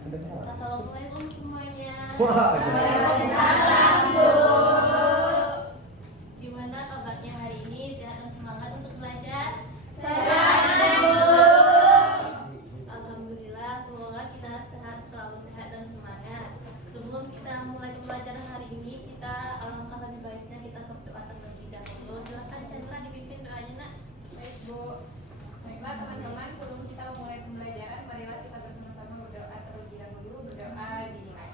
Assalamualaikum semuanya. Waalaikumsalam, Bu. Gimana kabarnya hari ini? Sehat dan semangat untuk belajar? Sehat, Bu. Alhamdulillah, semoga kita selalu sehat dan semangat. Sebelum kita mulai pembelajaran hari ini, kita alangkah lebih baiknya kita berdoa terlebih dahulu. Silakan Chandra dipimpin doanya, Nak. Baik, Bu. Baiklah teman-teman, sebelum kita mulai pembelajaran, marilah kita bersama-sama berdoa terlebih dahulu. Berdoa dimulai.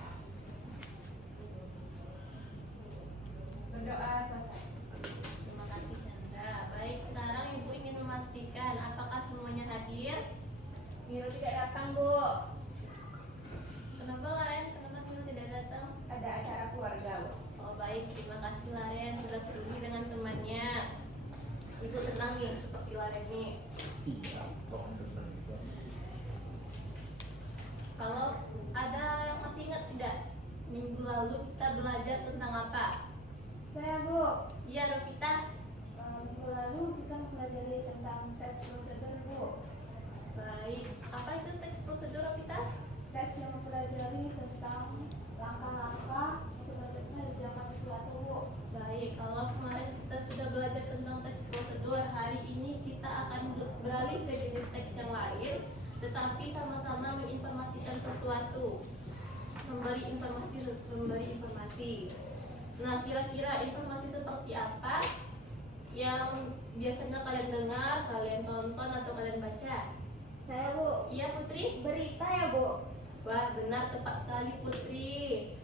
Berdoa selesai. Terima kasih Chandra. Baik, sekarang Ibu ingin memastikan apakah semuanya hadir? Milo tidak datang, Bu. Kenapa Laren? Kenapa Milo tidak datang? Ada acara keluarga, Bu. Oh baik, terima kasih Laren sudah peduli dengan temannya. Ibu tenang nih, seperti Laren nih. Kalau ada yang masih ingat tidak? Minggu lalu kita belajar tentang apa? Saya, Bu. Iya, Ropita. Minggu lalu kita mempelajari tentang teks prosedur, Bu. Baik, apa itu teks prosedur, Ropita? Teks yang mempelajari tentang langkah-langkah untuk mengerjakan sesuatu, Bu. Baik, kalau kemarin kita sudah belajar tentang teks prosedur, hari ini kita akan beralih ke jenis teks yang lain, tetapi sama-sama menginformasikan sesuatu, memberi informasi. Nah, kira-kira informasi seperti apa yang biasanya kalian dengar, kalian tonton, atau kalian baca? Saya, Bu. Iya, Putri? Berita ya, Bu. Wah, benar, tepat sekali Putri.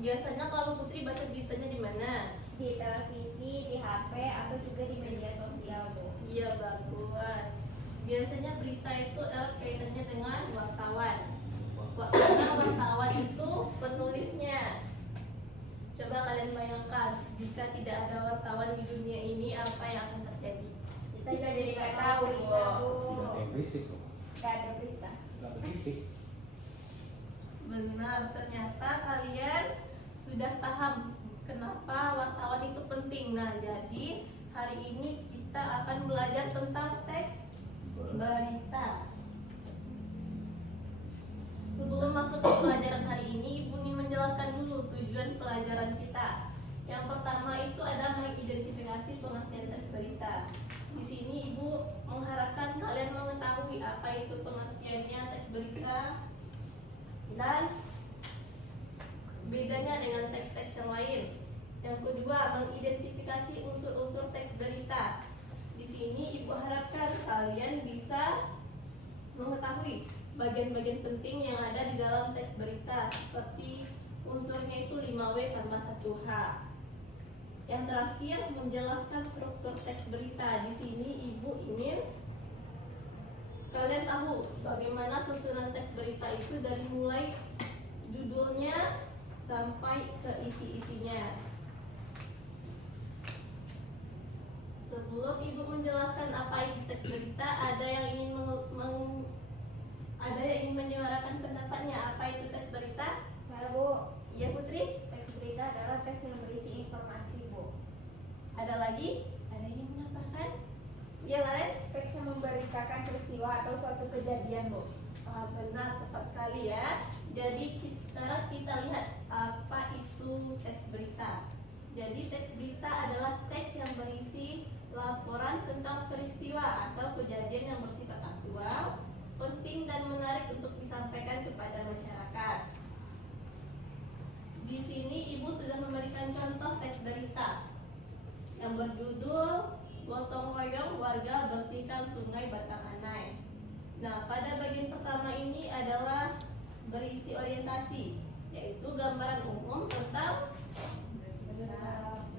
Biasanya kalau Putri baca beritanya di mana? Di televisi, di HP, atau juga di media sosial, Bu. Iya, bagus. Biasanya berita itu erat kaitannya dengan wartawan. Karena wartawan itu penulisnya. Coba kalian bayangkan, jika tidak ada wartawan di dunia ini, apa yang akan terjadi? Kita jadi nggak tahu, Bu. Tidak ada yang berisik kok. Nggak ada berita. Tidak ada berisik. Benar, ternyata kalian sudah paham kenapa wartawan itu penting. Nah, jadi hari ini kita akan belajar tentang teks berita. Sebelum masuk ke pelajaran hari ini, Ibu ingin menjelaskan dulu tujuan pelajaran kita. Yang pertama itu adalah mengidentifikasi pengertian teks berita. Di sini Ibu mengharapkan kalian mengetahui apa itu pengertiannya teks berita dan bedanya dengan teks-teks yang lain. Yang kedua, mengidentifikasi unsur-unsur teks berita. Di sini Ibu harapkan kalian bisa mengetahui bagian-bagian penting yang ada di dalam teks berita, seperti unsurnya itu 5W tambah 1H. Yang terakhir, menjelaskan struktur teks berita. Di sini Ibu ingin kalian tahu bagaimana susunan teks berita itu dari mulai judulnya sampai ke isi-isinya. Sebelum Ibu menjelaskan apa itu teks berita, ada yang ingin menyuarakan pendapatnya. Apa itu teks berita? Saya, Bu. Iya, Putri? Teks berita adalah teks yang berisi informasi, Bu. Ada lagi? Ada yang ingin menambahkan? Iya, Laren? Teks yang memberitakan peristiwa atau suatu kejadian, Bu. Benar, tepat sekali ya. Jadi sekarang kita lihat apa itu teks berita. Jadi teks berita adalah teks yang berisi laporan tentang peristiwa atau kejadian yang bersifat aktual, penting dan menarik untuk disampaikan kepada masyarakat. Di sini Ibu sudah memberikan contoh teks berita yang berjudul Gotong royong warga bersihkan sungai Batanganai. Nah, pada bagian pertama ini adalah berisi orientasi, yaitu gambaran umum tentang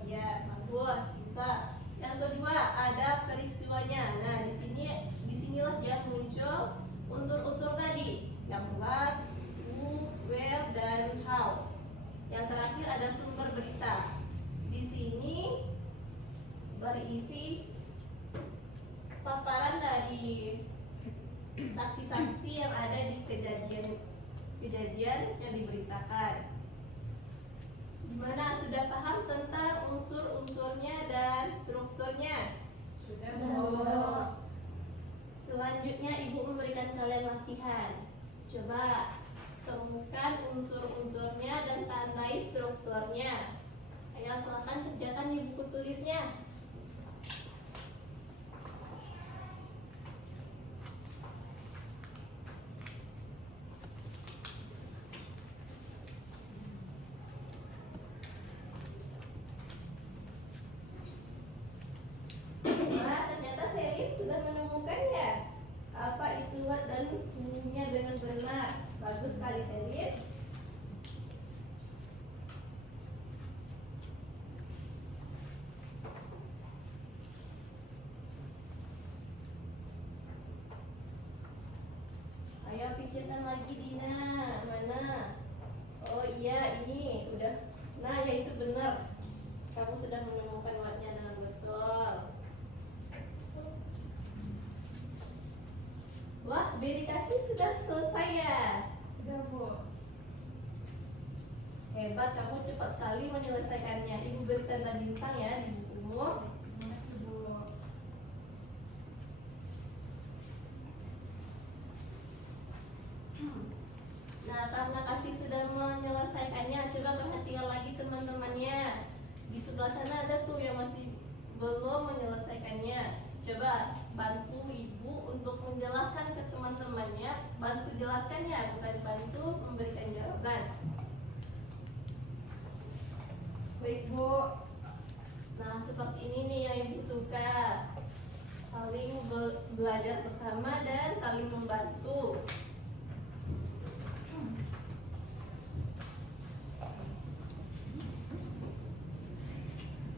ya, bagus, kita. Yang kedua ada peristiwanya. Nah, disinilah dia muncul unsur-unsur tadi, yang what, who, where, dan how. Yang terakhir ada sumber berita. Di sini berisi paparan dari saksi-saksi yang ada di kejadian yang diberitakan. Gimana, sudah paham tentang unsur-unsurnya dan strukturnya? Sudah, Bu. Selanjutnya Ibu memberikan kalian latihan. Coba temukan unsur-unsurnya dan tandai strukturnya. Ayo silakan kerjakan di buku tulisnya. Wah, ternyata Selin sudah menemukannya. Apa itu watt dan bunyinya dengan benar. Bagus sekali Selin. Ayo pikirkan lagi Dina. Mana? Oh iya, ini udah. Nah, ya itu benar. Kamu sudah menemukan wattnya dengan betul. Wah, verifikasi sudah selesai ya. Sudah Bu. Hebat, kamu cepat sekali menyelesaikannya. Ibu beri tanda bintang ya di bukumu. Terima kasih Bu. Nah, karena kasih sudah menyelesaikannya, coba perhatikan lagi teman-temannya. Di sebelah sana ada tuh yang masih belum menyelesaikannya. Coba bantu ibu untuk menjelaskan ke teman-temannya. Bantu jelaskannya, bukan bantu memberikan jawaban. Baik Bu. Nah, seperti ini nih yang ibu suka. Saling belajar bersama dan saling membantu.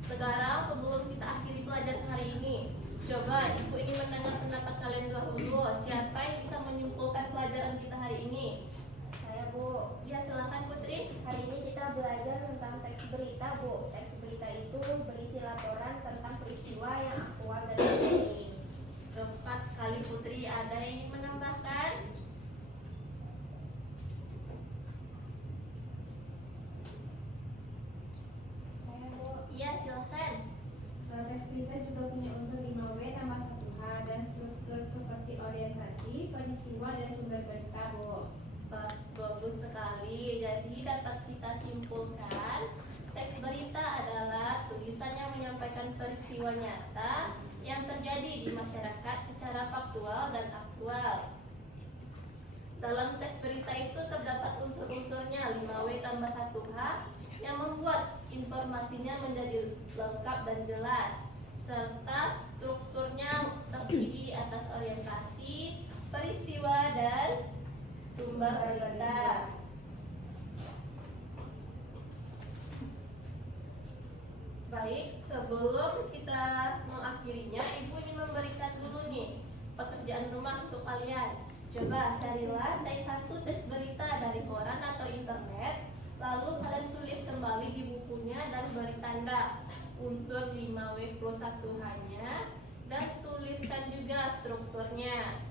Sekarang sebelum kita akhiri pelajaran hari ini, coba ibu ingin mendengar pendapat kalian dahulu. Siapa yang bisa menyimpulkan pelajaran kita hari ini? Saya Bu. Ya, silakan Putri. Hari ini kita belajar tentang teks berita Bu. Teks berita itu berisi laporan tentang peristiwa yang aktual dan penting. Tepat sekali Putri. Ada yang ingin menambahkan? Saya Bu. Iya, silakan. Teks berita juga punya unsur 5W tambah 1H dan struktur seperti orientasi, peristiwa, dan sumber berita Bu. Bagus sekali. Jadi dapat kita simpulkan, teks berita adalah tulisan yang menyampaikan peristiwa nyata yang terjadi di masyarakat secara faktual dan aktual. Dalam teks berita itu terdapat unsur-unsurnya 5W tambah 1H yang membuat informasinya menjadi lengkap dan jelas, serta strukturnya terdiri atas orientasi, peristiwa, dan sumber berita. Baik, sebelum kita mengakhirinya, ibu ingin memberikan dulu nih pekerjaan rumah untuk kalian. Coba carilah teks 1 teks berita dari koran atau internet, lalu kalian tulis kembali di bukunya dan beri tanda unsur 5W plus 1H-nya dan tuliskan juga strukturnya.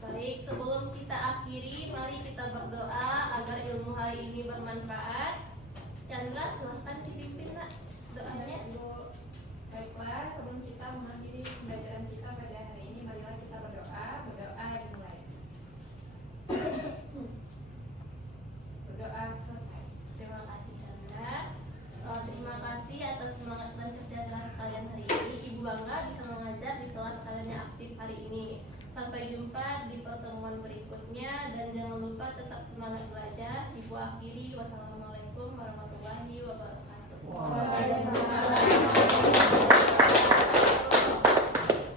Baik, sebelum kita akhiri, mari kita berdoa agar ilmu hari ini bermanfaat. Chandra, silahkan dipimpin nak doanya. Bu. Baiklah, sebelum kita mengakhiri pembelajaran kita pada hari ini, marilah kita berdoa. Berdoa dimulai. Berdoa selesai. Terima kasih Chandra. Terima kasih atas semangat dan kerja keras kalian hari ini. Ibu bangga bisa mengajar di kelas kalian yang aktif hari ini. Sampai jumpa di pertemuan berikutnya dan jangan lupa tetap semangat belajar. Ibu akhiri, wassalamualaikum warahmatullahi wabarakatuh. Waalaikumsalam.